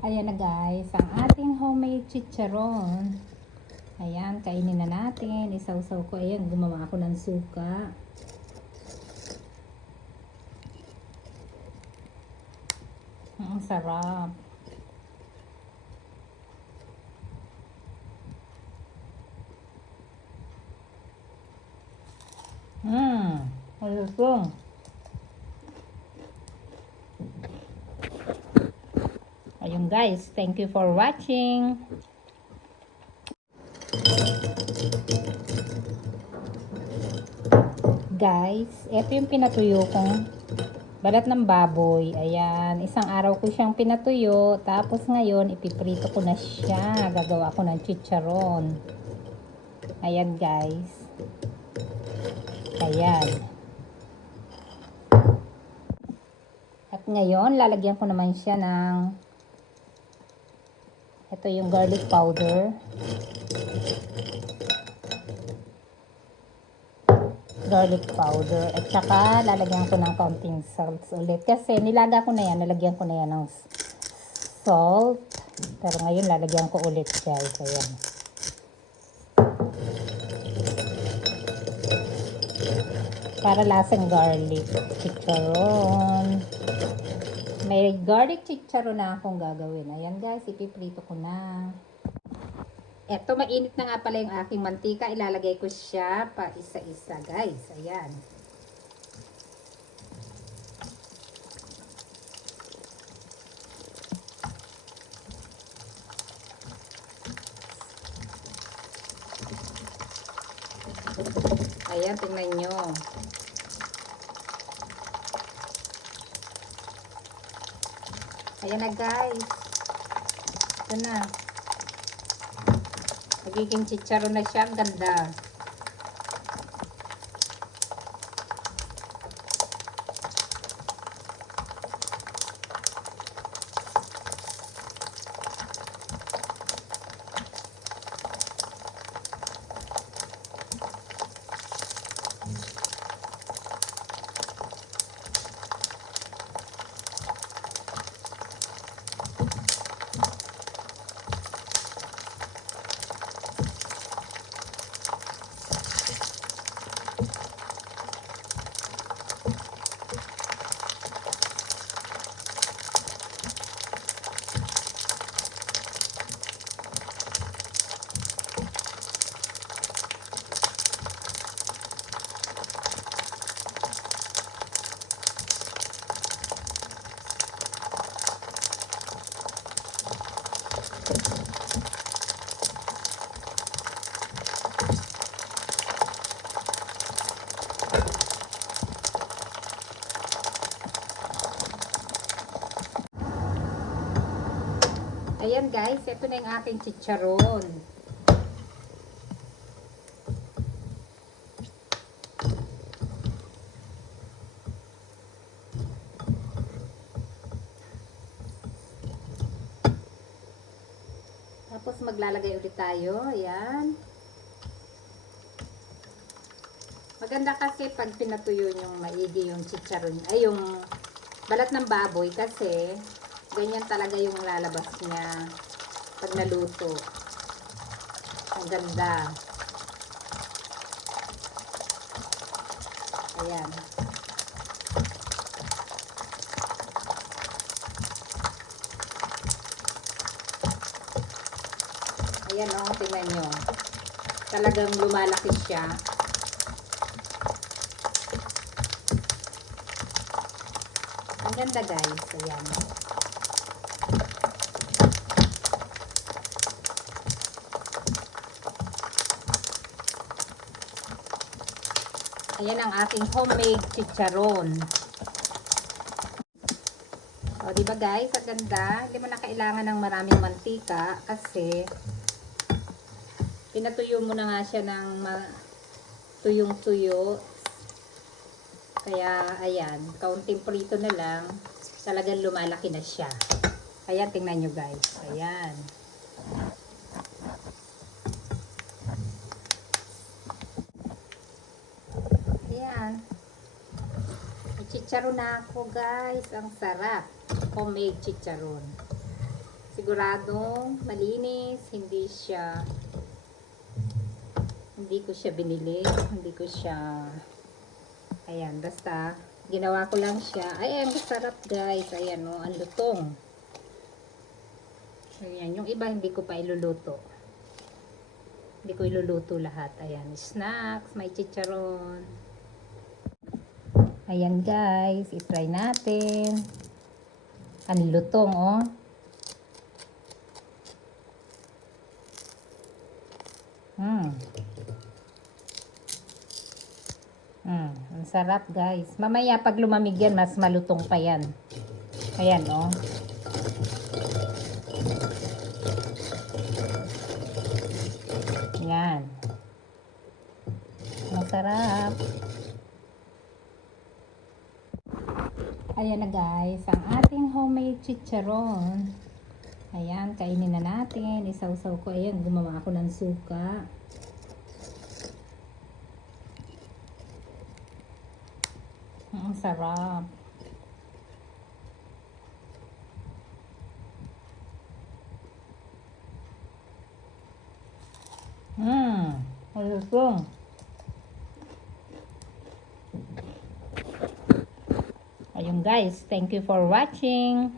Ayan na guys, ang ating homemade chicharon. Ayan, kainin na natin. Isaw-saw ko. Ayan, gumawa ako ng suka. Ang sarap. Ayun. Ayun guys, thank you for watching. Guys, ito yung pinatuyo kong balat ng baboy. Ayan, isang araw ko siyang pinatuyo. Tapos ngayon, ipiprito ko na siya. Gagawa ko ng chicharon. Ayan guys. Ayan. At ngayon, lalagyan ko naman siya ng ito yung garlic powder. Garlic powder. At saka, lalagyan ko ng counting salt ulit. Kasi, nilaga ko na yan. Nalagyan ko na yan ng salt. Pero ngayon, lalagyan ko ulit guys. Ayan. Para lasang garlic chicharon. May garlic chicharon na akong gagawin. Ayan guys, ipiprito ko na. Eto, mainit na nga pala yung aking mantika. Ilalagay ko siya pa isa-isa guys. Ayan. Ayan, tingnan nyo. Ayan na guys. Ito na. Magiging chicharon na siya. Ang ganda. Ayan guys, ito na yung aking chicharon. Tapos maglalagay ulit tayo. Ayan. Maganda kasi pag pinatuyo yung maigi yung chicharon, ay yung balat ng baboy kasi ganyan talaga yung lalabas niya pag naluto. Ang ganda. Ayan. Ayan o, tingnan nyo. Talagang lumalaki siya. Ang ganda guys. Ayan. Ayan ang ating homemade chicharon. O, diba guys? Ang ganda. Hindi mo na kailangan ng maraming mantika kasi pinatuyo mo na nga siya ng tuyong-tuyo. Kaya, ayan. Kaunting prito na lang. Talagang lumalaki na siya. Ayan, tingnan nyo guys. Ayan. Ayan. Chicharon na ako guys. Ang sarap. Homemade chicharon. Siguradong malinis, hindi ko siya binili, hindi ko siya, ayan, basta ginawa ko lang siya. Ayan, sarap guys, ayan o, ang lutong. Ayan, yung iba hindi ko pa iluluto. Hindi ko iluluto lahat. Ayan, snacks, may chicharon. Ayan guys, itry natin. Ang lutong oh. Ang sarap guys. Mamaya pag lumamig yan, mas malutong pa yan. Ayan oh. Yan. Masarap. Ayan na guys, ang ating homemade chicharon. Ayan, kainin na natin. Isawsaw ko. Ayan, gumawa ako ng suka. Ang sarap. Ang lutong. Ayun guys, thank you for watching.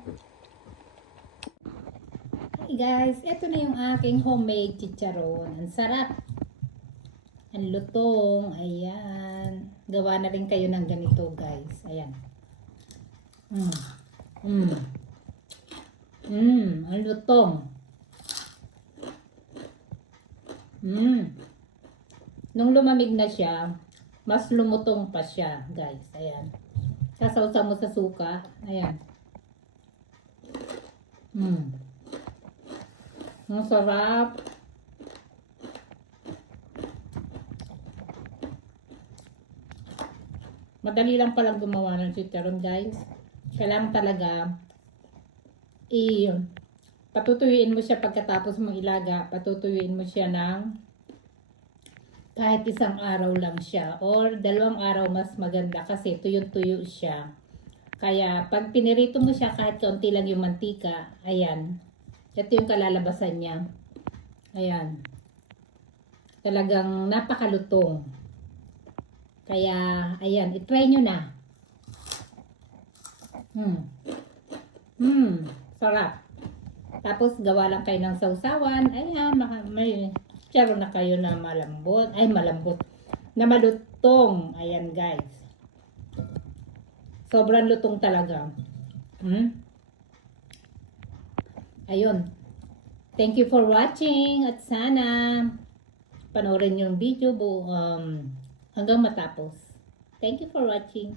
Hey guys, ito na yung aking homemade chicharon. Ang sarap. Ang lutong. Ayan. Gawa na rin kayo ng ganito guys. Ayan. Ang lutong. Nung lumamig na siya, mas lumutong pa siya guys. Ayan. Sasawsaw mo sa suka. Ayan. Ang sarap. Madali lang palang gumawa ng chicharon guys. Kailangan talaga patutuyuin mo siya pagkatapos mo ilaga. Patutuyuin mo siya ng kahit isang araw lang siya or 2 araw mas maganda kasi tuyo-tuyo siya. Kaya pag pinirito mo siya kahit kaunti lang yung mantika, ayan. Ito yung kalalabasan niya. Ayan. Talagang napakalutong. Kaya, ayan, itry nyo na. Sarap. Tapos, gawa lang kayo ng sausawan. Ayan, may chicharon na kayo na malambot. Ay, malambot. Na malutong. Ayan, guys. Sobrang lutong talaga. Ayun. Thank you for watching. At sana, panoorin yung video hanggang matapos. Thank you for watching.